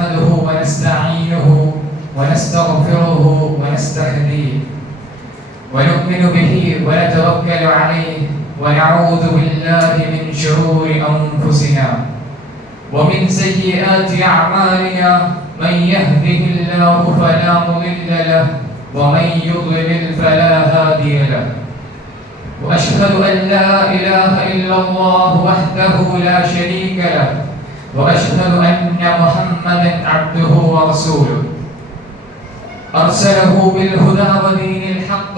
نحمده ونستعينه ونستغفره ونستهديه ونؤمن به ونتوكل عليه ونعوذ بالله من شرور أنفسنا ومن سيئات أعمالنا من يهده الله فلا مضل له ومن يضلل فلا هادي له وأشهد أن لا إله إلا الله وحده لا شريك له وأشهد أن محمدا عبده ورسوله. أرسله بالهدى ودين الحق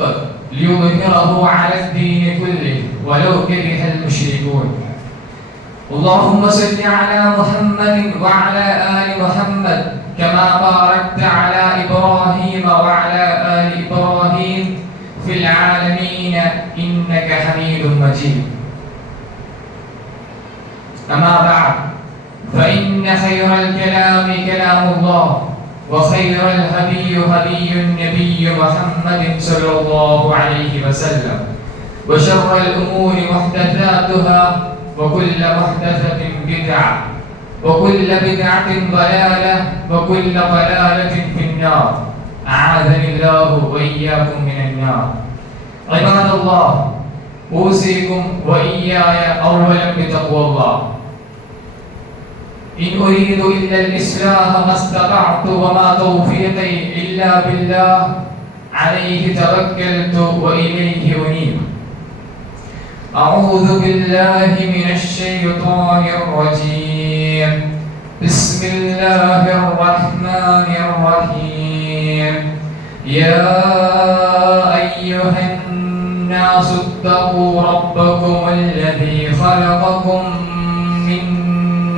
ليظهره على الدين كله ولو كره المشركون. اللهم صل على محمد وعلى آل محمد كما باركت على إبراهيم وعلى آل إبراهيم في العالمين إنك حميد مجيد. أما بعد فان خير الكلام كلام الله وخير الهدي هدي النبي محمد صلى الله عليه وسلم. وشر الأمور محدثاتها وكل محدثة بدعة وكل بدعة ضلالة وكل ضلالة في النار. أعاذني الله وإياكم من النار. عباد الله أوصيكم وإياي أولا بتقوى الله. إن أريد إلا الإصلاح ما استطعت وما توفيقي إلا بالله عليه توكلت وإليه أنيب. أعوذ بالله من الشيطان الرجيم. بسم الله الرحمن الرحيم. يا أيها الناس اتقوا ربكم الذي خلقكم من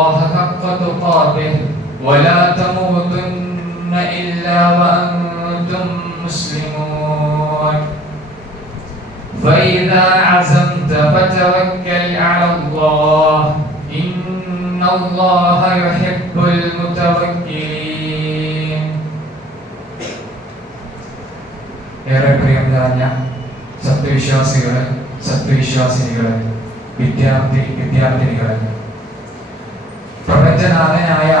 الله حق تقاته ولا تموتن إلا وأنتم مسلمون فإذا عزمت فتوكل على الله إن الله يحب المتوكلين ഏറെ പ്രിയം നിറഞ്ഞ സത്യവിശ്വാസികളെ സത്യവിശ്വാസിനികളെ വിദ്യാർത്ഥി വിദ്യാർത്ഥിനികളെ പ്രപഞ്ചനാഥനായ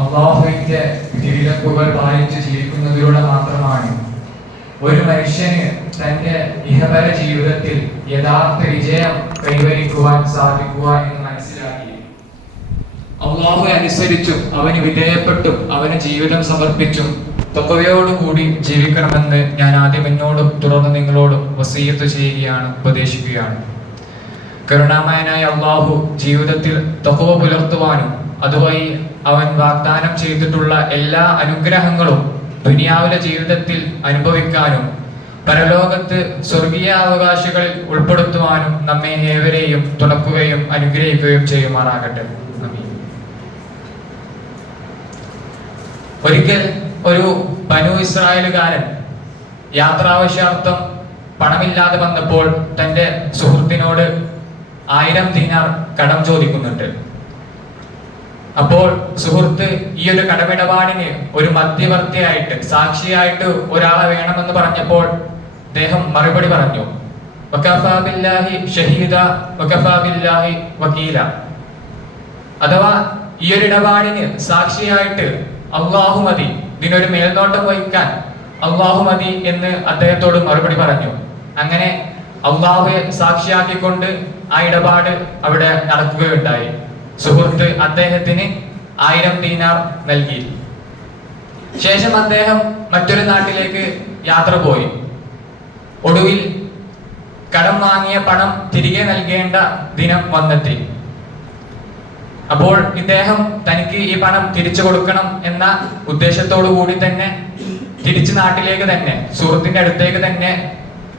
അള്ളാഹുവിന്റെ വിധിവിലക്കുകൾ പാലിച്ച് ജീവിക്കുന്നതിലൂടെ മാത്രമാണ്. ഒരു മനുഷ്യന് തന്റെ ഇഹപര ജീവിതത്തിൽ യഥാർത്ഥ വിജയം കൈവരിക്കുവാൻ സാധിക്കുക എന്ന് മനസ്സിലാക്കി. അള്ളാഹു അനുസരിച്ചും അവന് വിധേയപ്പെട്ടും അവന് ജീവിതം സമർപ്പിച്ചും തൊക്കവയോടുകൂടി ജീവിക്കണമെന്ന് ഞാൻ ആദ്യം എന്നോടും തുടർന്ന് നിങ്ങളോടും വസീയത്ത് ചെയ്യുകയാണ് ഉപദേശിക്കുകയാണ്. കരുണാമയനായ അള്ളാഹു ജീവിതത്തിൽ തൊക്കവ പുലർത്തുവാനും അതുവഴി അവൻ വാഗ്ദാനം ചെയ്തിട്ടുള്ള എല്ലാ അനുഗ്രഹങ്ങളും ദുനിയാവിലെ ജീവിതത്തിൽ അനുഭവിക്കാനും പരലോകത്ത് സ്വർഗീയ അവകാശങ്ങളിൽ ഉൾപ്പെടുത്തുവാനും നമ്മെ ഏവരെയും തുണക്കുകയും അനുഗ്രഹിക്കുകയും ചെയ്യുമാറാകട്ടെ. ഒരിക്കൽ ഒരു ബനു ഇസ്രായേലുകാരൻ യാത്രാവശ്യാർത്ഥം പണമില്ലാതെ വന്നപ്പോൾ തന്റെ സുഹൃത്തിനോട് ആയിരം ദിനാർ കടം ചോദിക്കുന്നുണ്ട് അപ്പോൾ സുഹൃത്ത് ഈ ഒരു കടമിടപാടിന് ഒരു മധ്യവർത്തിയായിട്ട് സാക്ഷിയായിട്ട് ഒരാളെ വേണമെന്ന് പറഞ്ഞപ്പോൾ അദ്ദേഹം മറുപടി പറഞ്ഞു ഷഹീദ അഥവാ ഈ ഒരു ഇടപാടിന് സാക്ഷിയായിട്ട് അള്ളാഹു മതി ഇതിനൊരു മേൽനോട്ടം വഹിക്കാൻ അള്ളാഹു മതി എന്ന് അദ്ദേഹത്തോട് മറുപടി പറഞ്ഞു. അങ്ങനെ അള്ളാഹുവെ സാക്ഷിയാക്കിക്കൊണ്ട് ആ ഇടപാട് അവിടെ നടക്കുകയുണ്ടായി. സുഹൃത്ത് അദ്ദേഹത്തിന് ആയിരം ദീനാർ നൽകി ശേഷം അദ്ദേഹം മറ്റൊരു നാട്ടിലേക്ക് യാത്ര പോയി. ഒടുവിൽ കടം വാങ്ങിയ പണം തിരികെ നൽകേണ്ട ദിനം വന്നെത്തി. അപ്പോൾ ഇദ്ദേഹം തനിക്ക് ഈ പണം തിരിച്ചു കൊടുക്കണം എന്ന ഉദ്ദേശത്തോടു കൂടി തന്നെ തിരിച്ചു നാട്ടിലേക്ക് തന്നെ സുഹൃത്തിന്റെ അടുത്തേക്ക് തന്നെ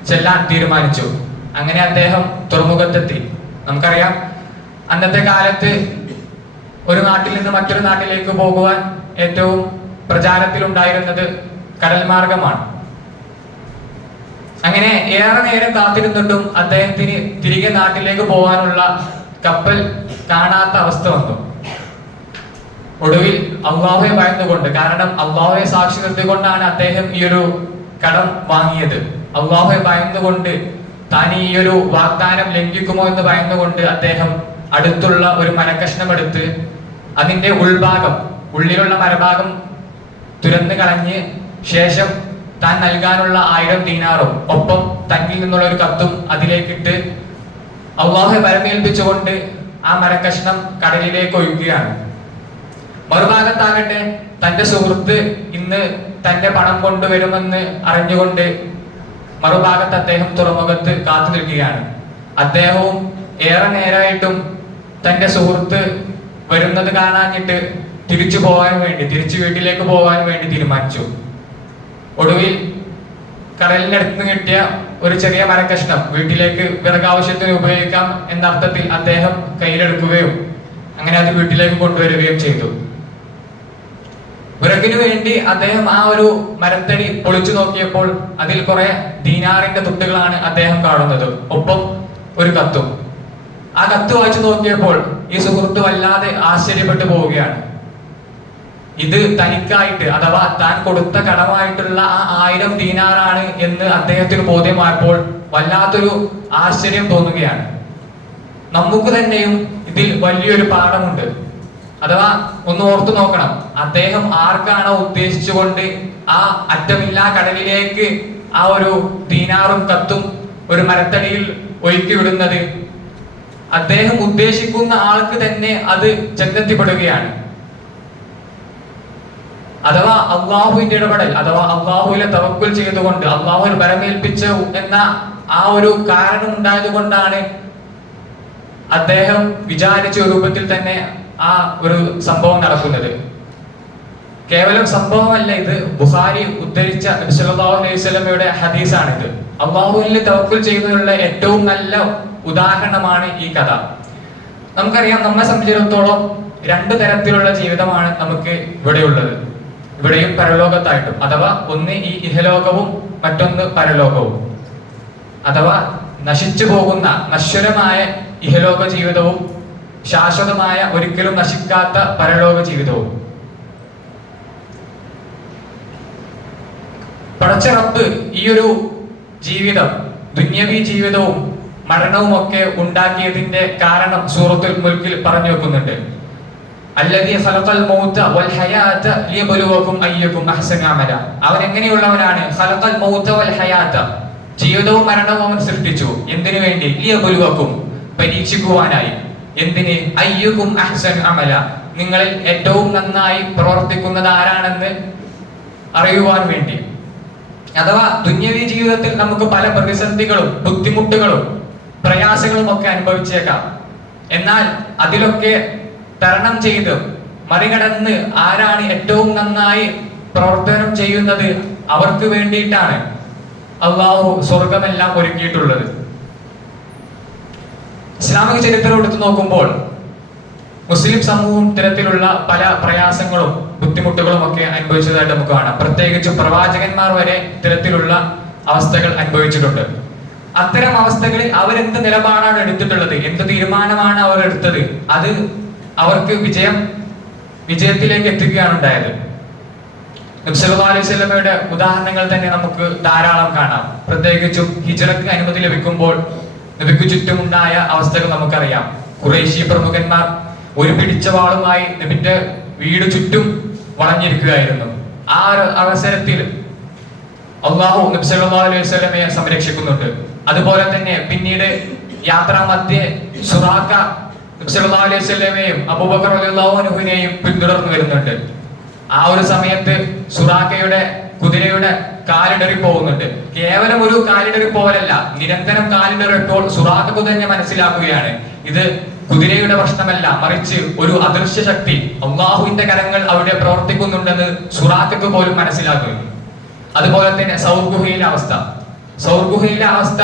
ചെല്ലാൻ തീരുമാനിച്ചു. അങ്ങനെ അദ്ദേഹം തുറമുഖത്തെത്തി. നമുക്കറിയാം അന്നത്തെ കാലത്ത് ഒരു നാട്ടിൽ നിന്ന് മറ്റൊരു നാട്ടിലേക്ക് പോകുവാൻ ഏറ്റവും പ്രചാരത്തിലുണ്ടായിരുന്നത് കടൽ മാർഗമാണ് അങ്ങനെ ഏറെ നേരം കാത്തിരുന്നിട്ടും അദ്ദേഹത്തിന് തിരികെ നാട്ടിലേക്ക് പോകാനുള്ള കപ്പൽ കാണാത്ത അവസ്ഥ വന്നു. ഒടുവിൽ അള്ളാഹുവെ ഭയന്നുകൊണ്ട് കാരണം അള്ളാഹുവെ സാക്ഷി നിർത്തിക്കൊണ്ടാണ് അദ്ദേഹം ഈ ഒരു കടം വാങ്ങിയത്. അള്ളാഹുവെ ഭയന്നുകൊണ്ട് താൻ ഈ ഒരു വാഗ്ദാനം ലംഘിക്കുമോ എന്ന് ഭയന്നുകൊണ്ട് അദ്ദേഹം അടുത്തുള്ള ഒരു മരക്കഷ്ണം എടുത്ത് അതിന്റെ ഉൾഭാഗം ഉള്ളിലുള്ള മരഭാഗം തുരന്ന് കളഞ്ഞ് ശേഷം താൻ നൽകാനുള്ള ആയിരം ദീനാറും ഒപ്പം തന്നിൽ നിന്നുള്ള ഒരു കത്തും അതിലേക്കിട്ട് അള്ളാഹു വരമേൽപ്പിച്ചുകൊണ്ട് ആ മരക്കഷ്ണം കടലിലേക്ക് ഒഴുകുകയാണ്. മറുഭാഗത്താകട്ടെ തന്റെ സുഹൃത്ത് ഇന്ന് തന്റെ പണം കൊണ്ടുവരുമെന്ന് അറിഞ്ഞുകൊണ്ട് മറുഭാഗത്ത് അദ്ദേഹം തുറമുഖത്ത് കാത്തു നിൽക്കുകയാണ്. അദ്ദേഹവും ഏറെ നേരമായിട്ടും തന്റെ സുഹൃത്ത് വരുന്നത് കാണാഞ്ഞിട്ട് തിരിച്ചു പോകാൻ വേണ്ടി തിരിച്ചു വീട്ടിലേക്ക് പോകാൻ വേണ്ടി തീരുമാനിച്ചു. ഒടുവിൽ കടലിനടുത്ത് കിട്ടിയ ഒരു ചെറിയ മരക്കഷ്ണം വീട്ടിലേക്ക് വിറക് ആവശ്യത്തിന് ഉപയോഗിക്കാം എന്ന അർത്ഥത്തിൽ അദ്ദേഹം കയ്യിലെടുക്കുകയും അങ്ങനെ അത് വീട്ടിലേക്ക് കൊണ്ടുവരികയും ചെയ്തു. വിറകിനു വേണ്ടി അദ്ദേഹം ആ ഒരു മരത്തടി പൊളിച്ചു നോക്കിയപ്പോൾ അതിൽ കുറെ ദീനാറിന്റെ തുട്ടുകളാണ് അദ്ദേഹം കാണുന്നത്. ഒപ്പം ഒരു കത്തും. ആ കത്ത് വായിച്ചു നോക്കിയപ്പോൾ ഈ സുഹൃത്ത് വല്ലാതെ ആശ്ചര്യപ്പെട്ടു പോവുകയാണ്. ഇത് തനിക്കായിട്ട് അഥവാ താൻ കൊടുത്ത കടമായിട്ടുള്ള ആ ആയിരം ദീനാറാണ് എന്ന് അദ്ദേഹത്തിന് ബോധ്യമായപ്പോൾ വല്ലാത്തൊരു ആശ്ചര്യം തോന്നുകയാണ്. നമുക്ക് തന്നെയും ഇതിൽ വലിയൊരു പാഠമുണ്ട്. അഥവാ ഒന്ന് ഓർത്തു നോക്കണം. അദ്ദേഹം ആർക്കാണോ ഉദ്ദേശിച്ചുകൊണ്ട് ആ അറ്റമില്ലാ കടലിലേക്ക് ആ ഒരു ദീനാറും കത്തും ഒരു മരത്തടിയിൽ ഒഴുക്കി വിടുന്നത് അദ്ദേഹം ഉദ്ദേശിക്കുന്ന ആൾക്ക് തന്നെ അത് ചെന്നെത്തിപ്പെടുകയാണ് അഥവാ അള്ളാഹുവിന്റെ ഇടപെടൽ അഥവാ അള്ളാഹുവിലെ തവക്കുൽ ചെയ്തുകൊണ്ട് അള്ളാഹുവിൽ ബലമേൽപ്പിച്ച എന്ന ആ ഒരു കാരണം ഉണ്ടായത് കൊണ്ടാണ് അദ്ദേഹം വിചാരിച്ച രൂപത്തിൽ തന്നെ ആ ഒരു സംഭവം നടക്കുന്നത്. കേവലം സംഭവമല്ല ഇത്. ബുഹാരി ഉദ്ധരിച്ച നബി സല്ലല്ലാഹു അലൈഹി സ്വലമയുടെ ഹദീസാണിത്. അള്ളാഹുവിനെ തവക്കുൽ ചെയ്യുന്നതിനുള്ള ഏറ്റവും നല്ല ഉദാഹരണമാണ് ഈ കഥ. നമുക്കറിയാം നമ്മെ സംബന്ധിച്ചിടത്തോളം രണ്ട് തരത്തിലുള്ള ജീവിതമാണ് നമുക്ക് ഇവിടെയുള്ളത്. ഇവിടെയും പരലോകത്തായിട്ടും. അഥവാ ഒന്ന് ഈ ഇഹലോകവും മറ്റൊന്ന് പരലോകവും. അഥവാ നശിച്ചു പോകുന്ന നശ്വരമായ ഇഹലോക ജീവിതവും ശാശ്വതമായ ഒരിക്കലും നശിക്കാത്ത പരലോക ജീവിതവും. പടച്ചറപ്പ് ഈ ഒരു ജീവിതം ദുന്യവി ജീവിതവും മരണവും ഒക്കെ ഉണ്ടാക്കിയതിന്റെ കാരണം സൂറത്തുൽ മുൽക്കിൽ പറഞ്ഞു വെക്കുന്നുണ്ട്. അല്ലദീ ഖലഖൽ മൗത വൽ ഹയാത ലിയബ്ലുവകും അയ്യകും അഹ്സന അമല. അവൻ എങ്ങനെയുള്ളവനാണ് ഖലഖൽ മൗത വൽ ഹയാത ജീവിതവും മരണവും അവൻ സൃഷ്ടിച്ചു. എന്തിനു വേണ്ടി? പരീക്ഷിക്കുവാനായി. എന്തിന്? അയ്യകും അഹ്സനു അമല. നിങ്ങളിൽ ഏറ്റവും നന്നായി പ്രവർത്തിക്കുന്നത് ആരാണെന്ന് അറിയുവാൻ വേണ്ടി. അഥവാ ദുന്യവി ജീവിതത്തിൽ നമുക്ക് പല പ്രതിസന്ധികളും ബുദ്ധിമുട്ടുകളും പ്രയാസങ്ങളും ഒക്കെ അനുഭവിച്ചേക്കാം. എന്നാൽ അതിലൊക്കെ തരണം ചെയ്ത് മറികടന്ന് ആരാണ് ഏറ്റവും നന്നായി പ്രവർത്തനം ചെയ്യുന്നത് അവർക്ക് വേണ്ടിയിട്ടാണ് അള്ളാഹു സ്വർഗമെല്ലാം ഒരുക്കിയിട്ടുള്ളത്. ഇസ്ലാമിക ചരിത്രം എടുത്തു നോക്കുമ്പോൾ മുസ്ലിം സമൂഹം ഇത്തരത്തിലുള്ള പല പ്രയാസങ്ങളും ബുദ്ധിമുട്ടുകളും ഒക്കെ അനുഭവിച്ചതായിട്ട് നമുക്ക് കാണാം. പ്രത്യേകിച്ച് പ്രവാചകന്മാർ വരെ ഇത്തരത്തിലുള്ള അവസ്ഥകൾ അനുഭവിച്ചിട്ടുണ്ട്. അത്തരം അവസ്ഥകളിൽ അവരെന്ത് നിലപാടാണ് എടുത്തിട്ടുള്ളത്? എന്ത് തീരുമാനമാണ് അവർ എടുത്തത്? അത് അവർക്ക് വിജയം വിജയത്തിലേക്ക് എത്തുകയാണ് ഉണ്ടായത്. നബി സല്ലല്ലാഹു അലൈഹി വസല്ലമയുടെ ഉദാഹരണങ്ങൾ തന്നെ നമുക്ക് ധാരാളം കാണാം. പ്രത്യേകിച്ചും ഹിജറക്ക് അനുമതി ലഭിക്കുമ്പോൾ നബിക്ക് ചുറ്റുമുണ്ടായ അവസ്ഥകൾ നമുക്കറിയാം. കുറേശി പ്രമുഖന്മാർ ഒരു പിടിച്ച വാളുമായി നബിന്റെ വീട് ചുറ്റും വളഞ്ഞിരിക്കുകയായിരുന്നു. ആ അവസരത്തിൽ അള്ളാഹു നബി സല്ലല്ലാഹു അലൈഹി സ്വലമയെ സംരക്ഷിക്കുന്നുണ്ട്. അതുപോലെ തന്നെ പിന്നീട് യാത്രാ മധ്യേ സുറാക്ക വസല്ലമയെയും അബൂബക്കർ അൻഹുവിനെയും പിന്തുടർന്നു വരുന്നുണ്ട്. ആ ഒരു സമയത്ത് സുറാക്കയുടെ കുതിരയുടെ കാലിടറി പോകുന്നുണ്ട്. കേവലം ഒരു കാലിടറി പോലല്ല നിരന്തരം കാലിടറിപ്പോൾ സുറാക്കു തന്നെ മനസ്സിലാക്കുകയാണ്. ഇത് കുതിരയുടെ പ്രശ്നമല്ല മറിച്ച് ഒരു അദൃശ്യ ശക്തി അള്ളാഹുവിന്റെ കരങ്ങൾ അവിടെ പ്രവർത്തിക്കുന്നുണ്ടെന്ന് സുറാക്കു പോലും മനസ്സിലാകുന്നു. അതുപോലെ തന്നെ സൗഗുഹയിലെ അവസ്ഥ. സൗർ ഗുഹയിലെ അവസ്ഥ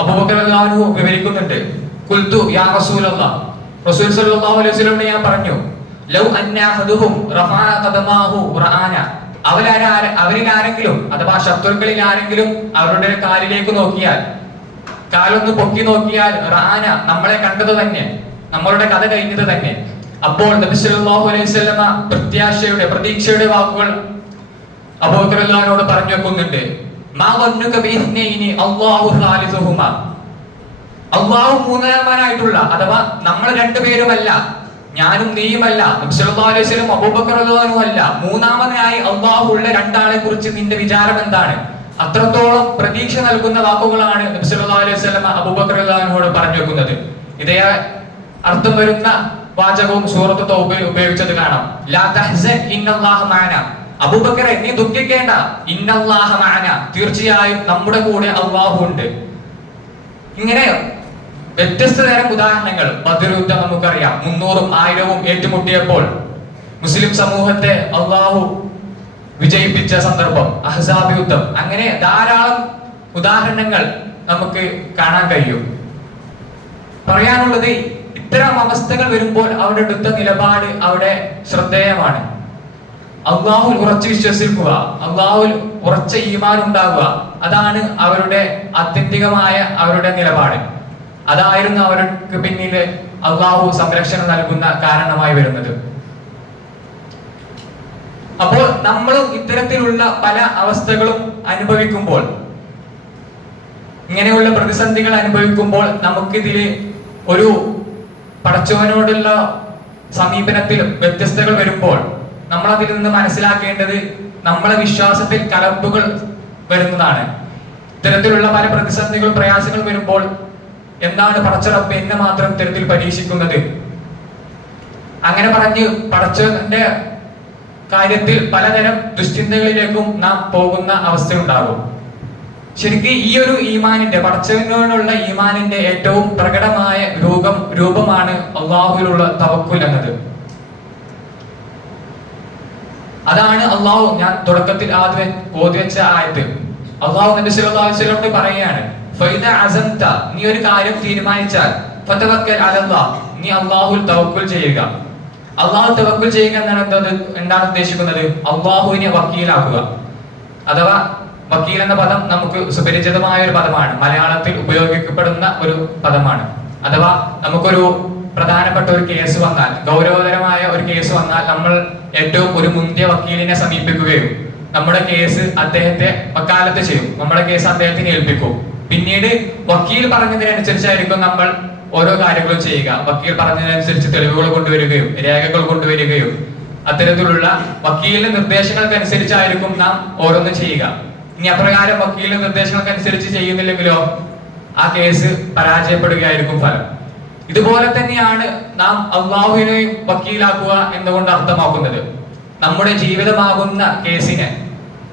അബൂബക്കറാനു വിവരിക്കുന്നുണ്ട്. കുൽത്തു യാ റസൂലല്ലാ. റസൂൽ സല്ലല്ലാഹു അലൈഹി വസല്ലം ഞാൻ പറഞ്ഞു ലൗ അന്നഹദുഹും റഫഅ ഖദമാഹു ഖുർആന. അവരാര അവരിൽ ആരെങ്കിലും അഥവാ ശത്രുക്കളിൽ ആരെങ്കിലും അവരുടെ കാലിലേക്ക് നോക്കിയാൽ കാലൊന്ന് പൊക്കി നോക്കിയാൽ റാന നമ്മളെ കണ്ടത് തന്നെ നമ്മളുടെ കഥ കഴിഞ്ഞത് തന്നെ. അപ്പോൾ നബി സല്ലല്ലാഹു അലൈഹി വസല്ലമ പ്രത്യാശയുടെ പ്രതീക്ഷയുടെ വാക്കുകൾ അബൂബക്കർ അല്ലാഹുവിനോട് പറഞ്ഞു വെക്കുന്നുണ്ട് അള്ളാഹു മൂന്നാമനായിട്ടുള്ള അഥവാ നമ്മൾ രണ്ടുപേരുമല്ല ഞാനും നീയുമല്ല നബി സല്ലല്ലാഹു അലൈഹി വസല്ലം അബൂബക്കർ റളിയല്ലാഹു അല്ല. മൂന്നാമനായി അള്ളാഹു ഉള്ള രണ്ടാളെ കുറിച്ച് നിന്റെ വിചാരം എന്താണ്? അത്രത്തോളം പ്രതീക്ഷ നൽകുന്ന വാക്കുകളാണ് നബി സല്ലല്ലാഹു അലൈഹി വസല്ലം അബൂബക്കർ റളിയല്ലാഹുവിനോട് പറഞ്ഞു വെക്കുന്നത്. ഇതേ അർത്ഥം വരുന്ന വാചകവും സൂറത്ത് തൗബയിൽ ഉപയോഗിച്ചത് കാണാം. ലാ തഹ്സൻ ഇന്നല്ലാഹു മഅന അബൂബക്കറെ നീ ദുഃഖിക്കേണ്ട. ഇന്നല്ലാഹ മഅന. തീർച്ചയായും നമ്മുടെ കൂടെ അള്ളാഹു ഉണ്ട്. ഇങ്ങനെ വ്യത്യസ്ത തരം ഉദാഹരണങ്ങൾ ബദർ യുദ്ധം നമുക്കറിയാം. മുന്നൂറും ആയിരവും ഏറ്റുമുട്ടിയപ്പോൾ മുസ്ലിം സമൂഹത്തെ അള്ളാഹു വിജയിപ്പിച്ച സന്ദർഭം അഹസാബ് യുദ്ധം അങ്ങനെ ധാരാളം ഉദാഹരണങ്ങൾ നമുക്ക് കാണാൻ കഴിയും. പറയാനുള്ളത് ഇത്തരം അവസ്ഥകൾ വരുമ്പോൾ അവിടെ എടുത്ത നിലപാട് അവിടെ ശ്രദ്ധേയമാണ്. അള്ളാഹുൽ ഉറച്ചു വിശ്വസിക്കുക അള്ളാഹുൽ ഉറച്ച ഈമാൻ ഉണ്ടാകുക അതാണ് അവരുടെ ആത്യന്തികമായ അവരുടെ നിലപാട്. അതായിരുന്നു അവർക്ക് പിന്നിൽ അള്ളാഹു സംരക്ഷണം നൽകുന്ന കാരണമായി വരുന്നത്. അപ്പോൾ നമ്മൾ ഇത്തരത്തിലുള്ള പല അവസ്ഥകളും അനുഭവിക്കുമ്പോൾ ഇങ്ങനെയുള്ള പ്രതിസന്ധികൾ അനുഭവിക്കുമ്പോൾ നമുക്കിതിൽ ഒരു പടച്ചവനോടുള്ള സമീപനത്തിൽ വ്യത്യസ്തകൾ വരുമ്പോൾ നമ്മൾ അതിൽ നിന്ന് മനസ്സിലാക്കേണ്ടത് നമ്മളെ വിശ്വാസത്തിൽ കലർപ്പുകൾ വരുന്നതാണ്. ഇത്തരത്തിലുള്ള പല പ്രതിസന്ധികൾ പ്രയാസങ്ങൾ വരുമ്പോൾ എന്താണ് പടച്ചറപ്പ് എന്നെ മാത്രം ഇത്തരത്തിൽ പരീക്ഷിക്കുന്നത്? അങ്ങനെ പറഞ്ഞ് പടച്ചവന്റെ കാര്യത്തിൽ പലതരം ദുശ്ചിന്തകളിലേക്കും നാം പോകുന്ന അവസ്ഥ ഉണ്ടാകും ശരിക്ക് ഈ ഒരു ഈമാനിന്റെ പടച്ചവനോടുള്ള ഈമാനിന്റെ ഏറ്റവും പ്രകടമായ രൂപം രൂപമാണ് അള്ളാഹുവിലുള്ള തവക്കുൽ എന്നത്. അതാണ് അള്ളാഹു ഞാൻ തുടക്കത്തിൽ ആദ്യം ഓതി വെച്ച ആയത്ത്. അള്ളാഹു അലൈഹി വസല്ലമയോട് പറയുകയാണ് നീ ഒരു കാര്യം തീരുമാനിച്ചാൽ നീ അള്ളാഹുൽ തവക്കുൽ ചെയ്യുക. അള്ളാഹു തവക്കുൽ ചെയ്യുക എന്നാണ് എന്താണ് എന്താണ് ഉദ്ദേശിക്കുന്നത്? അള്ളാഹുവിനെ വക്കീലാക്കുക. അഥവാ വക്കീൽ എന്ന പദം നമുക്ക് സുപരിചിതമായ ഒരു പദമാണ്. മലയാളത്തിൽ ഉപയോഗിക്കപ്പെടുന്ന ഒരു പദമാണ്. അഥവാ നമുക്കൊരു പ്രധാനപ്പെട്ട ഒരു കേസ് വന്നാൽ ഗൗരവതരമായ ഒരു കേസ് വന്നാൽ നമ്മൾ ഏറ്റവും ഒരു മുന്തിയ വക്കീലിനെ സമീപിക്കുകയും നമ്മുടെ കേസ് അദ്ദേഹത്തെ വക്കാലത്ത് ചെയ്യും. നമ്മുടെ കേസ് അദ്ദേഹത്തിന് ഏൽപ്പിക്കും. പിന്നീട് വക്കീൽ പറഞ്ഞതിനനുസരിച്ചായിരിക്കും നമ്മൾ ഓരോ കാര്യങ്ങളും ചെയ്യുക. വക്കീൽ പറഞ്ഞതിനനുസരിച്ച് തെളിവുകൾ കൊണ്ടുവരികയും രേഖകൾ കൊണ്ടുവരികയും അത്തരത്തിലുള്ള വക്കീലിന്റെ നിർദ്ദേശങ്ങൾക്കനുസരിച്ചായിരിക്കും നാം ഓരോന്നും ചെയ്യുക. ഇനി അപ്രകാരം വക്കീലിന്റെ നിർദ്ദേശങ്ങൾക്കനുസരിച്ച് ചെയ്യുന്നില്ലെങ്കിലോ ആ കേസ് പരാജയപ്പെടുകയായിരിക്കും ഫലം. ഇതുപോലെ തന്നെയാണ് നാം അള്ളാഹുവിനെയും വക്കീലാക്കുക എന്നുകൊണ്ട് അർത്ഥമാക്കുന്നത്. നമ്മുടെ ജീവിതമാകുന്ന കേസിനെ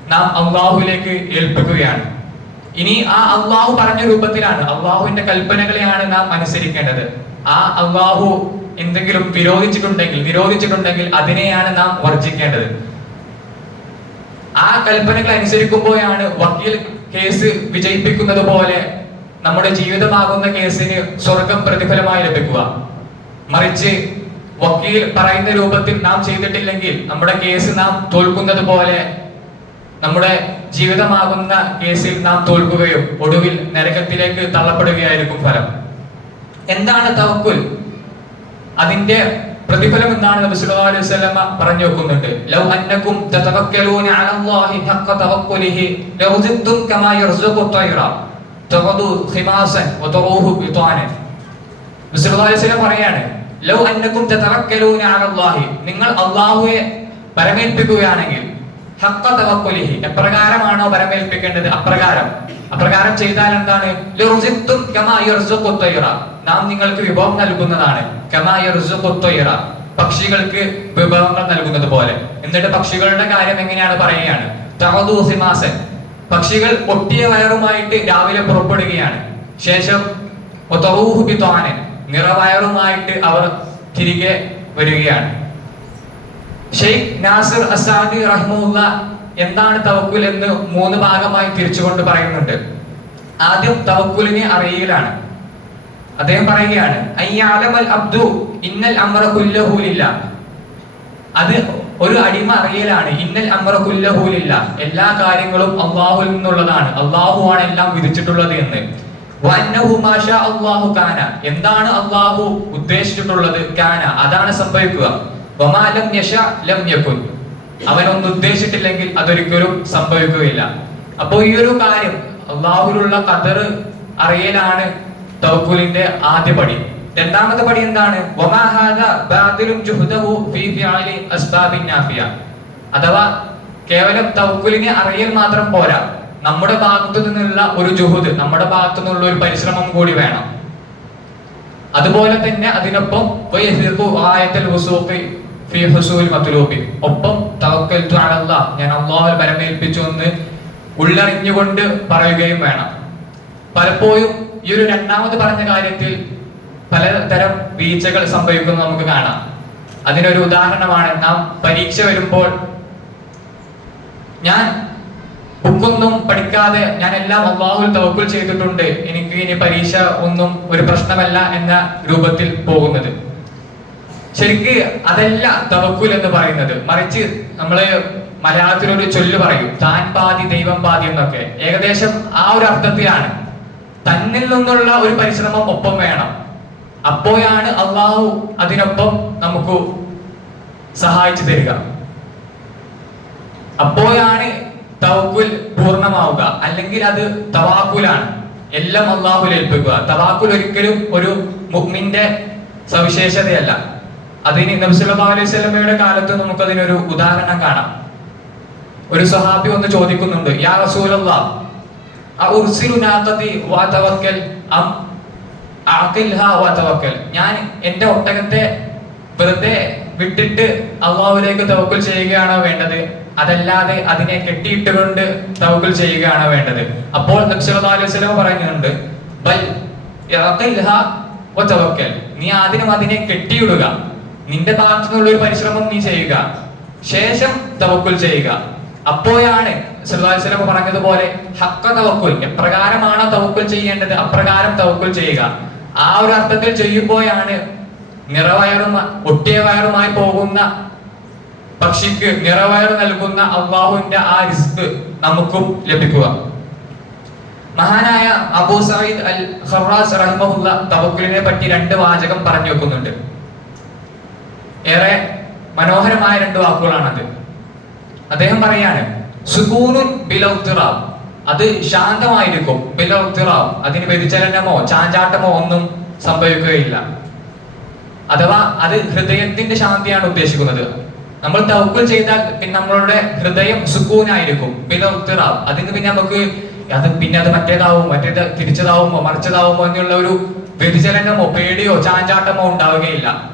നാം അള്ളാഹുവിലേക്ക് ഏൽപ്പിക്കുകയാണ്. ഇനി ആ അള്ളാഹു പറഞ്ഞ രൂപത്തിലാണ് അള്ളാഹുവിന്റെ കൽപ്പനകളെയാണ് നാം അനുസരിക്കേണ്ടത്. ആ അള്ളാഹു എന്തെങ്കിലും വിരോധിച്ചിട്ടുണ്ടെങ്കിൽ വിരോധിച്ചിട്ടുണ്ടെങ്കിൽ അതിനെയാണ് നാം വർജിക്കേണ്ടത്. ആ കൽപ്പനകൾ അനുസരിക്കുമ്പോഴാണ് വക്കീൽ കേസ് വിജയിപ്പിക്കുന്നത് പോലെ നമ്മുടെ ജീവിതമാകുന്ന കേസിന് സ്വർഗം പ്രതിഫലമായി ലഭിക്കുക. മറിച്ച് വക്കീൽ പറയുന്ന രൂപത്തിൽ നാം ചെയ്തിട്ടില്ലെങ്കിൽ നമ്മുടെ കേസ് നാം തോൽക്കുന്നത് പോലെ നമ്മുടെ ജീവിതമാകുന്ന കേസിൽ നാം തോൽക്കുകയും ഒടുവിൽ നരകത്തിലേക്ക് തള്ളപ്പെടുകയായിരിക്കും ഫലം. എന്താണ് തവക്കുൽ അതിന്റെ പ്രതിഫലം എന്താണ് നബി സല്ലല്ലാഹു അലൈഹി വസല്ലം പറഞ്ഞു വെക്കുന്നുണ്ട്. ലൗ അന്നകും തതവക്കലൂന അലല്ലാഹി ഹഖ തവക്കുലിഹി ലറുസിഖ്തും കമാ യർസുഖു തൈറ. നിങ്ങൾ അള്ളാഹുവെ പരമേൽപ്പിക്കുകയാണെങ്കിൽ എപ്രകാരമാണോ പരമേൽപ്പിക്കേണ്ടത്? അപ്രകാരം. അപ്രകാരം ചെയ്താൽ എന്താണ്? നാം നിങ്ങൾക്ക് വിഭവം നൽകുന്നതാണ്. പക്ഷികൾക്ക് വിഭവങ്ങൾ നൽകുന്നത് പോലെ. എന്നിട്ട് പക്ഷികളുടെ കാര്യം എങ്ങനെയാണ് പറയുകയാണ്? പക്ഷികൾ പൊട്ടിയ വയറുമായിട്ട് രാവിലെ പുറപ്പെടുകയാണ്. ശേഷം ഒതറൂഹു ബിത്വാനൻ നിറവയറുമായിട്ട് അവർ തിരികെ വരികയാണ്. ഷെയ്ഖ് നാസർ അസാദി റഹ്മുല്ല എന്താണ് തവക്കുൽ എന്ന് മൂന്ന് ഭാഗമായി തിരിച്ചുകൊണ്ട് പറയുന്നുണ്ട്. ആദ്യം തവക്കുലിനെ അറിയലാണ്. അദ്ദേഹം പറയുകയാണ് അബ്ദു ഇന്നൽ അമ്ര അത് ഒരു അടിമ അറിയലാണ്. ഇന്നൽ അമറക്കുല്ലഹൂലില്ല എല്ലാ കാര്യങ്ങളും അള്ളാഹുൽ നിന്നുള്ളതാണ്. അള്ളാഹു ആണ് എല്ലാം വിധിച്ചിട്ടുള്ളത് എന്ന്. അള്ളാഹു കാന. എന്താണ് അള്ളാഹു ഉദ്ദേശിച്ചിട്ടുള്ളത്? കാന. അതാണ് സംഭവിക്കുക. വമാ ലം യശാ ലം അവനൊന്നും ഉദ്ദേശിച്ചിട്ടില്ലെങ്കിൽ അതൊരിക്കലും സംഭവിക്കുകയില്ല. അപ്പോൾ ഈ ഒരു കാര്യം അള്ളാഹുലുള്ള കതറ് അറിയലാണ് തവക്കുലിന്റെ ആദ്യ പടി. രണ്ടാമത്തെ പടി എന്താണ്? അഥവാ കേവലം തൗക്കുലിനെ അറിയൽ മാത്രം പോരാ. നമ്മുടെ ഭാഗത്തു നിന്നുള്ള ഒരു ജുഹുദ് നമ്മുടെ ഭാഗത്തു നിന്നുള്ള ഒരു പരിശ്രമം കൂടി വേണം. അതുപോലെ തന്നെ അതിനൊപ്പം ഒപ്പം ഞാൻ അള്ളാഹുൽ എന്ന് ഉള്ളറിഞ്ഞുകൊണ്ട് പറയുകയും വേണം. പലപ്പോഴും ഈ ഒരു രണ്ടാമത് പറഞ്ഞ കാര്യത്തിൽ പലതരം വീഴ്ചകൾ സംഭവിക്കുന്നത് നമുക്ക് കാണാം. അതിനൊരു ഉദാഹരണമാണ് നാം പരീക്ഷ വരുമ്പോൾ ഞാൻ ബുക്കൊന്നും പഠിക്കാതെ ഞാൻ എല്ലാം അള്ളാഹുൽ തവക്കുൽ ചെയ്തിട്ടുണ്ട്. എനിക്ക് ഇനി പരീക്ഷ ഒന്നും ഒരു പ്രശ്നമല്ല എന്ന രൂപത്തിൽ പോകുന്നത്. ശരിക്ക് അതല്ല തവക്കുൽ എന്ന് പറയുന്നത്. മറിച്ച് നമ്മൾ മലയാളത്തിൽ ഒരു ചൊല്ല് പറയും താൻ പാതി ദൈവം പാതി എന്നൊക്കെ. ഏകദേശം ആ ഒരു അർത്ഥത്തിലാണ്. തന്നിൽ നിന്നുള്ള ഒരു പരിശ്രമം ഒപ്പം വേണം. അപ്പോഴാണ് അള്ളാഹു അതിനൊപ്പം നമുക്ക് സഹായിച്ചു തരിക. അപ്പോഴാണ് തവക്കുൽ പൂർണമാവുക. അല്ലെങ്കിൽ അത് തവാക്കുലാണ്. എല്ലാം അള്ളാഹുൽ ഏൽപ്പിക്കുക. തവാക്കുൽ ഒരിക്കലും ഒരു മുഗ്മിന്റെ സവിശേഷതയല്ല. അതിന് നബി സല്ലല്ലാഹു അലൈഹി സ്വലമയുടെ കാലത്ത് നമുക്ക് അതിനൊരു ഉദാഹരണം കാണാം. ഒരു സഹാബി ഒന്ന് ചോദിക്കുന്നുണ്ട് യാ റസൂലല്ലാഹ് ഞാൻ എന്റെ ഒട്ടകത്തെ വെറുതെ വിട്ടിട്ട് അള്ളാഹുലേക്ക് തവക്കൽ ചെയ്യുകയാണോ വേണ്ടത്? അതല്ലാതെ അതിനെ കെട്ടിയിട്ടുകൊണ്ട് തവക്കൽ ചെയ്യുകയാണോ വേണ്ടത്? അപ്പോൾ നബി സല്ലല്ലാഹു അലൈഹി വസല്ലം പറയുന്നുണ്ട് നീ ആദ്യം അതിനെ കെട്ടിയിടുക. നിന്റെ ഭാഗത്തു നിന്നുള്ള ഒരു പരിശ്രമം നീ ചെയ്യുക. ശേഷം തവക്കുൽ ചെയ്യുക. അപ്പോഴാണ് വസല്ലം പറഞ്ഞതുപോലെ ഹക്ക തവക്കുൽ. എപ്രകാരമാണോ തവക്കുൽ ചെയ്യേണ്ടത്? അപ്രകാരം തവക്കുൽ ചെയ്യുക. ആ ഒരു അർത്ഥത്തിൽ ചെയ്യുമ്പോഴാണ് നിറവയറും ഒട്ടിയ വയറുമായി പോകുന്ന പക്ഷിക്ക് നിറവയർ നൽകുന്ന അള്ളാഹുവിന്റെ ആ റിസ്ക് നമുക്കും ലഭിക്കുക. മഹാനായ അബൂ സയിദ് അൽ ഖറാസ് റഹിമഹുല്ല തവക്കുലിനെ പറ്റി രണ്ട് വാചകം പറഞ്ഞു വെക്കുന്നുണ്ട്. ഏറെ മനോഹരമായ രണ്ട് വാക്കുകളാണത്. അദ്ദേഹം പറയാണ് സുകൂനുൻ ബിലൗത്തിറാം അത് ശാന്തമായിരിക്കും. ബിലൗത്തിറാം അതിന് വ്യതിചലനമോ ചാഞ്ചാട്ടമോ ഒന്നും സംഭവിക്കുകയില്ല. അഥവാ അത് ഹൃദയത്തിന്റെ ശാന്തിയാണ് ഉദ്ദേശിക്കുന്നത്. നമ്മൾ തവക്കുൽ ചെയ്താൽ പിന്നെ നമ്മളുടെ ഹൃദയം സുക്കൂനായിരിക്കും. ബിലൗത്തിറാം അതിന് പിന്നെ നമുക്ക് അത് പിന്നെ അത് മറ്റേതാവും മറ്റേത് തിരിച്ചതാവുമോ മറിച്ചതാവുമോ എന്നുള്ള ഒരു വ്യതിചലനമോ പേടിയോ ചാഞ്ചാട്ടമോ ഉണ്ടാവുകയില്ല.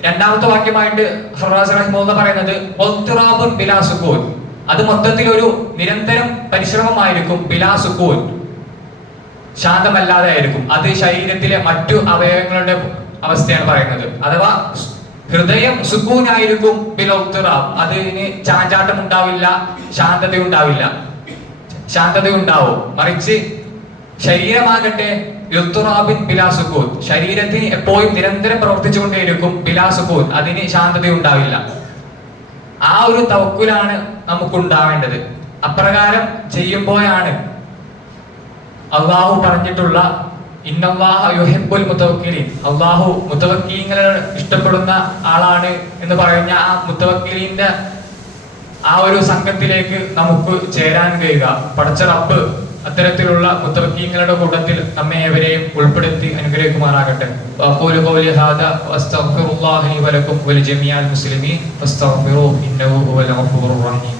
രണ്ടാമത്തെ വാക്യമായിട്ട് ഹറാസ് റഹിമോന്ന് പറയുന്നത് ബിലാ സുക്കൂൻ. അത് മൊത്തത്തിൽ ഒരു നിരന്തരം പരിശ്രമമായിരിക്കും ബിലാ സുക്കൂൻ ശാന്തമല്ലാതെ ആയിരിക്കും അത് ശരീരത്തിലെ മറ്റു അവയവങ്ങളുടെ അവസ്ഥയാണ് പറയുന്നത്. അഥവാ ഹൃദയം സുക്കൂനായിരിക്കും ബിലൗത്തിറാബ് അതിന് ചാഞ്ചാട്ടം ഉണ്ടാവില്ല ശാന്തത ഉണ്ടാവില്ല ശാന്തത ഉണ്ടാവും മറിച്ച് ശരീരമാകട്ടെ യുത്തുറാബിൻ ബിലാസുക്കൂൻ ശരീരത്തിന് എപ്പോഴും നിരന്തരം പ്രവർത്തിച്ചുകൊണ്ടേയിരിക്കും ബിലാസുക്കൂൻ അതിന് ശാന്തത ഉണ്ടാവില്ല ആ ഒരു തവക്കുലാണ് നമുക്ക് ഉണ്ടാവേണ്ടത് അപ്രകാരം ചെയ്യുമ്പോഴാണ് അള്ളാഹു പറഞ്ഞിട്ടുള്ള ഇന്നല്ലാഹ യുഹിബ്ബുൽ മുതവക്കിലീൻ അള്ളാഹു മുതവക്കീങ്ങളെ ഇഷ്ടപ്പെടുന്ന ആളാണ് എന്ന് പറയുന്ന ആ മുത്തവക്കിലിന്റെ ആ ഒരു സംഘത്തിലേക്ക് നമുക്ക് ചേരാൻ കഴിയുക. പഠിച്ച റബ്ബ് അത്തരത്തിലുള്ള മുത്തവക്കീങ്ങളുടെ കൂട്ടത്തിൽ നമ്മെ ഏവരെയും ഉൾപ്പെടുത്തി അനുഗ്രഹിക്കുമാറാകട്ടെ അഖൂലു ഖൗലി ഹാദാ വസ്തഗ്ഫിറുല്ലാഹി ലി വലക്കും വലിജമിയൽ മുസ്ലിമീൻ ഫസ്തഗ്ഫിറൂഹു ഇന്നഹു ഹുവൽ ഗഫൂറുർ റഹീം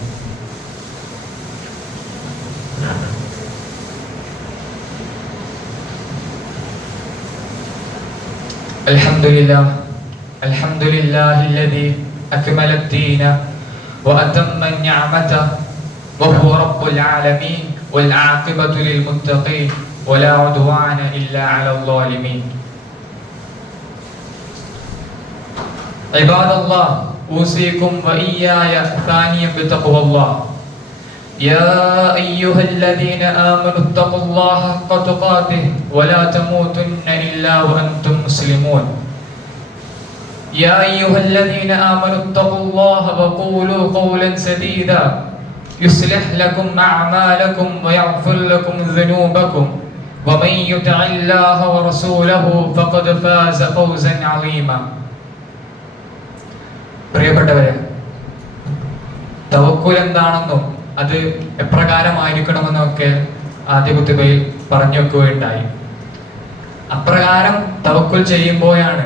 الحمد لله الحمد لله الذي أكمل الدين وأتم النعمة وهو رب العالمين والعاقبة للمتقين ولا عدوان إلا على الظالمين. عباد الله أوصيكم وإياي ثانيا بتقوى الله. يا أيها الذين آمنوا اتقوا الله حق تقاته ولا تموتن إلا وأنتم مسلمون. يا أيها الذين آمنوا اتقوا الله وقولوا قولا سديدا. يصلح لكم أعمالكم ويغفر لكم ذنوبكم ومن يطع الله ورسوله فقد فاز فوزا عظيما പ്രിയപ്പെട്ടവരെ തവക്കുൽ എന്താണെന്നും അത് എപ്രകാരമായിരിക്കണമെന്നും ഒക്കെ ആദ്യ കുത്തിബയിൽ പറഞ്ഞു വെക്കുകയുണ്ടായി അപ്രകാരം തവക്കുൽ ചെയ്യുമ്പോഴാണ്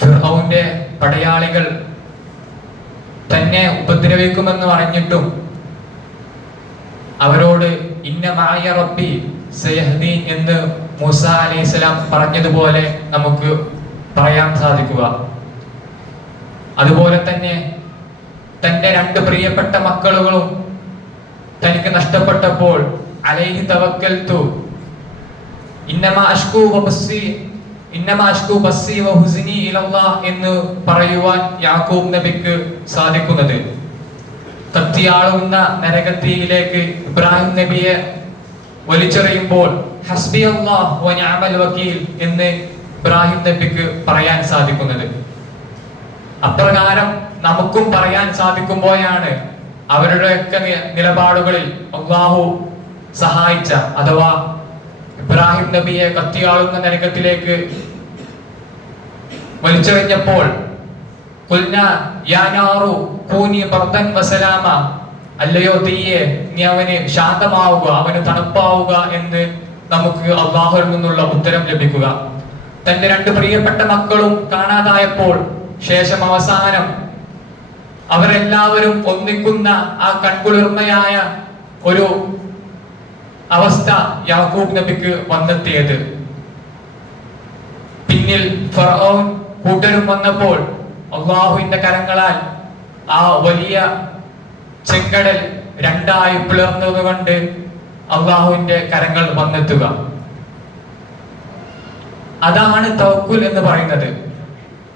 ഫിർഔന്റെ പടയാളികൾ തന്നെ ഉപദ്രവിക്കുമെന്ന് പറഞ്ഞിട്ടും അവരോട് ഇന്ന മായ റബ്ബി എന്ന് മൂസ ഇസ്ലാം പറഞ്ഞതുപോലെ നമുക്ക് പറയാൻ സാധിക്കുക. അതുപോലെ തന്നെ തന്റെ രണ്ട് പ്രിയപ്പെട്ട മക്കളുകളും തനിക്ക് നഷ്ടപ്പെട്ടപ്പോൾ അലൈഹി തവക്കൽത്തു ഇന്നമ അഷ്കു വബസ്സി എന്ന് പറയുവാൻ യാക്കൂബ് നബിക്ക് സാധിക്കുന്നത്. കത്തിയാളുന്ന നരകത്തിയിലേക്ക് ഇബ്രാഹിം നബിയെ വലിച്ചെറിയുമ്പോൾ ഹസ്ബി വ വക്കീൽ എന്ന് ഇബ്രാഹിം നബിക്ക് പറയാൻ സാധിക്കുന്നത്. അപ്രകാരം നമുക്കും പറയാൻ സാധിക്കുമ്പോഴാണ് അവരുടെയൊക്കെ നിലപാടുകളിൽ അള്ളാഹു സഹായിച്ച അഥവാ ഇബ്രാഹിം നബിയെ കത്തിയാളുന്ന നരകത്തിലേക്ക് വലിച്ചെറിഞ്ഞപ്പോൾ അല്ലയോ തീയെ നീ അവന് ശാന്തമാവുക അവന് തണുപ്പാവുക എന്ന് നമുക്ക് അള്ളാഹുവിൽ നിന്നുള്ള ഉത്തരം ലഭിക്കുക. തന്റെ രണ്ട് പ്രിയപ്പെട്ട മക്കളും കാണാതായപ്പോൾ ശേഷം അവസാനം അവരെല്ലാവരും ഒന്നിക്കുന്ന ആ കൺകുളിർമയായ ഒരു അവസ്ഥ യാക്കൂബ് നബിക്ക് വന്നെത്തിയത്. പിന്നിൽ ഫറഔൻ കൂട്ടരും വന്നപ്പോൾ അള്ളാഹുവിന്റെ കരങ്ങളാൽ ആ വലിയ ചെങ്കടൽ രണ്ടായി പിളർന്നതുകൊണ്ട് അള്ളാഹുവിന്റെ കരങ്ങൾ വന്നെത്തുക. അതാണ് തവക്കുൽ എന്ന് പറയുന്നത്.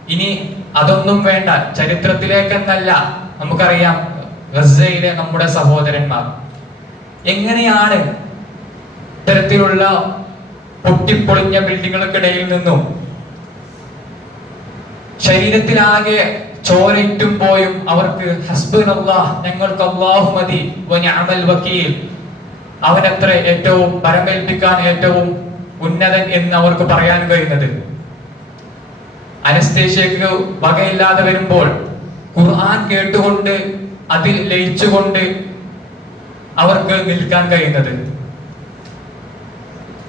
ഇനി അതൊന്നും വേണ്ട. ചരിത്രത്തിലേക്കെന്നല്ല. നമുക്കറിയാം ഗസയിലെ നമ്മുടെ സഹോദരന്മാർ. എങ്ങനെയാണ് ഇത്തരത്തിലുള്ള പൊട്ടിപ്പൊളിഞ്ഞ ബിൽഡിങ്ങുകൾക്കിടയിൽ നിന്നും ശരീരത്തിലാകെ പോയും അവർക്ക് ഞങ്ങൾക്ക് അള്ളാഹു മതി വക്കീൽ. അവനത്ര ഏറ്റവും പരമേൽപ്പിക്കാൻ ഏറ്റവും ഉന്നതൻ എന്ന് അവർക്ക് പറയാൻ കഴിയുന്നത്. അനസ്തേഷ്യക്ക് വകയില്ലാതെ വരുമ്പോൾ ഖുർആൻ കേട്ടുകൊണ്ട് അതിൽ ലയിച്ചുകൊണ്ട് അവർക്ക് നിൽക്കാൻ കഴിയുന്നത്.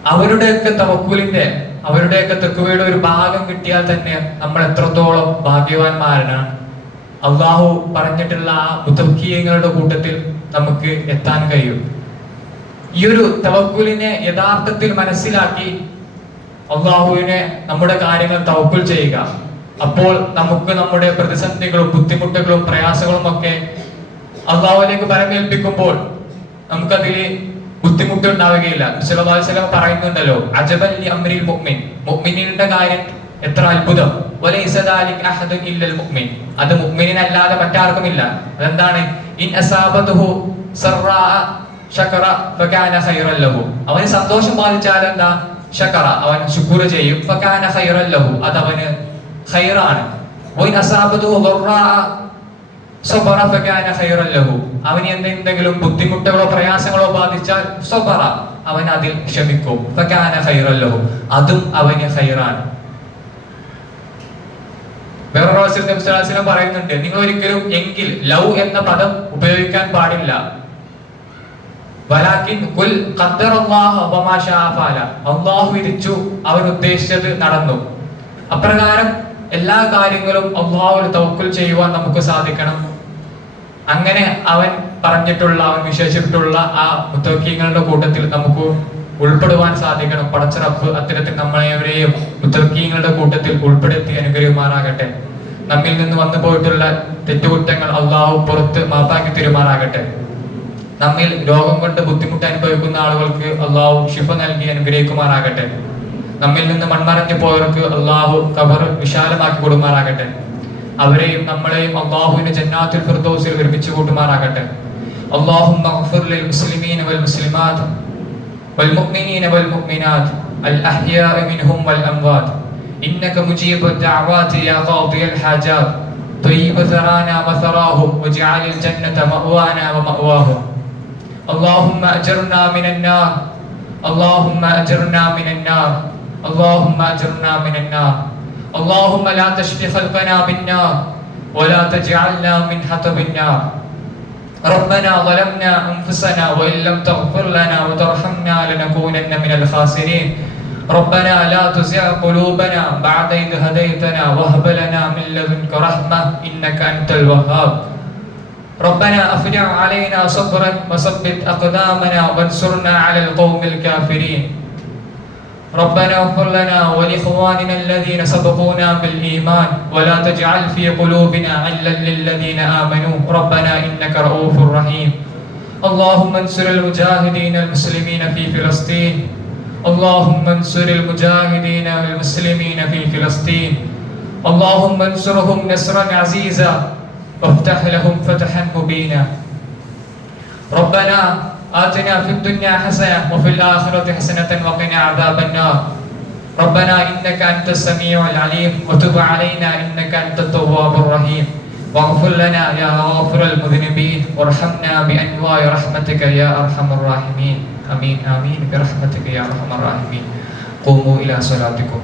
അവരുടെയൊക്കെ തവക്കുലിന്റെ അവരുടെയൊക്കെ തെക്കുവയുടെ ഒരു ഭാഗം കിട്ടിയാൽ തന്നെ നമ്മൾ എത്രത്തോളം ഭാഗ്യവാന്മാരാണ്. അള്ളാഹു പറഞ്ഞിട്ടുള്ള ആ മുതക്കീയങ്ങളുടെ കൂട്ടത്തിൽ നമുക്ക് എത്താൻ കഴിയും. ഈ ഒരു തവക്കുലിനെ യഥാർത്ഥത്തിൽ മനസ്സിലാക്കി അള്ളാഹുവിനെ നമ്മുടെ കാര്യങ്ങൾ തവക്കുൽ ചെയ്യുക. അപ്പോൾ നമുക്ക് നമ്മുടെ പ്രതിസന്ധികളും ബുദ്ധിമുട്ടുകളും പ്രയാസങ്ങളും ഒക്കെ അള്ളാഹുവിലേക്ക് പരമേൽപ്പിക്കുമ്പോൾ നമുക്കതിൽ ബുദ്ധിമുട്ട് ഉണ്ടാവുകയില്ല വിശലം പറയുന്നുണ്ടല്ലോ അജബൽ അമ്രിൽ മുഹ്മിൻ മുഹ്മിനിന്റെ കാര്യം എത്ര അത്ഭുതം. അത് മുഹ്മിനല്ലാതെ മറ്റാർക്കുമില്ല. അതെന്താണ്? ഇൻ ഫകാന അവന് സന്തോഷം ബാധിച്ചാൽ എന്താ ഷക്കറ അവൻ ശുക്ർ ചെയ്യും. ഫകാന അത് അവന് ഖൈറാണ്. സബറ ലഹു അവന് എന്തെങ്കിലും ബുദ്ധിമുട്ടുകളോ പ്രയാസങ്ങളോ ബാധിച്ചാൽ അവൻ അതിൽ ക്ഷമിക്കും. ലഹു അതും അവന് ഹൈറാണ് വസല്ലം പറയുന്നുണ്ട് നിങ്ങൾ ഒരിക്കലും എങ്കിൽ ലവ് എന്ന പദം ഉപയോഗിക്കാൻ പാടില്ല. അല്ലാഹു വിധിച്ചു അവൻ ഉദ്ദേശിച്ചത് നടന്നു. അപ്രകാരം എല്ലാ കാര്യങ്ങളും അള്ളാഹുവിൽ തവക്കുൽ ചെയ്യുവാൻ നമുക്ക് സാധിക്കണം. അങ്ങനെ അവൻ പറഞ്ഞിട്ടുള്ള അവൻ വിശേഷിച്ചിട്ടുള്ള ആ മുത്തവക്കീങ്ങളുടെ കൂട്ടത്തിൽ നമുക്ക് ഉൾപ്പെടുവാൻ സാധിക്കണം. പടച്ചിറപ്പ് അത്തരത്തിൽ നമ്മളെവരെയും മുത്തവക്കീങ്ങളുടെ കൂട്ടത്തിൽ ഉൾപ്പെടുത്തി അനുഗ്രഹിക്കുമാറാകട്ടെ. നമ്മിൽ നിന്ന് വന്നു പോയിട്ടുള്ള തെറ്റുകുറ്റങ്ങൾ അള്ളാഹു പുറത്ത് മാപ്പാക്കി തരുമാറാകട്ടെ. നമ്മിൽ രോഗം കൊണ്ട് ബുദ്ധിമുട്ട് അനുഭവിക്കുന്ന ആളുകൾക്ക് അള്ളാഹു ശിഫ നൽകി അനുഗ്രഹിക്കുമാറാകട്ടെ. നമ്മിൽ നിന്ന് മൺമറഞ്ഞു പോയവർക്ക് അള്ളാഹു കബർ വിശാലമാക്കി കൊടുമാറാകട്ടെ അവരെയും നമ്മളെയും അള്ളാഹുവിന്റെ ജന്നാത്തുൽ ഫിർദൗസിൽ ഒരുമിച്ച് കൂട്ടുമാറാകട്ടെ اللهم اغفر للمسلمين والمسلمات والمؤمنين والمؤمنات الأحياء منهم والأموات إنك مجيب الدعوات يا قاضي الحاجات طيب ثرانا وثراهم واجعل الجنة مأوانا ومأواهم اللهم أجرنا من النار اللهم أجرنا من النار اللهم أجرنا من النار. اللهم لا تشفي خلقنا بالنار ولا تجعلنا من حطب النار ربنا ظلمنا أنفسنا وإن لم تغفر لنا وترحمنا لنكونن من الخاسرين. ربنا لا تزغ قلوبنا بعد إذ هديتنا وهب لنا من لدنك رحمة إنك أنت الوهاب. ربنا أفرغ علينا صبرا وثبت أقدامنا وانصرنا على القوم الكافرين. ربنا اغفر لنا ولإخواننا الذين سبقونا بالإيمان ولا تجعل في قلوبنا غلا للذين آمنوا. ربنا إنك رؤوف رحيم. اللهم انصر المجاهدين المسلمين في فلسطين. اللهم انصر المجاهدين المسلمين في فلسطين. اللهم انصرهم نصرا عزيزا. وافتح لهم فتحا مبينا. ربنا آتنا في الدنيا حسنة وفي الآخرة حسنة وقنا عذاب النار. ربنا إنك أنت السميع العليم. وتب علينا إنك أنت التواب الرحيم. واغفر لنا يا غافر المذنبين. وارحمنا بأنواع رحمتك يا أرحم الراحمين. آمين آمين برحمتك يا أرحم الراحمين. قوموا إلى صلاتكم.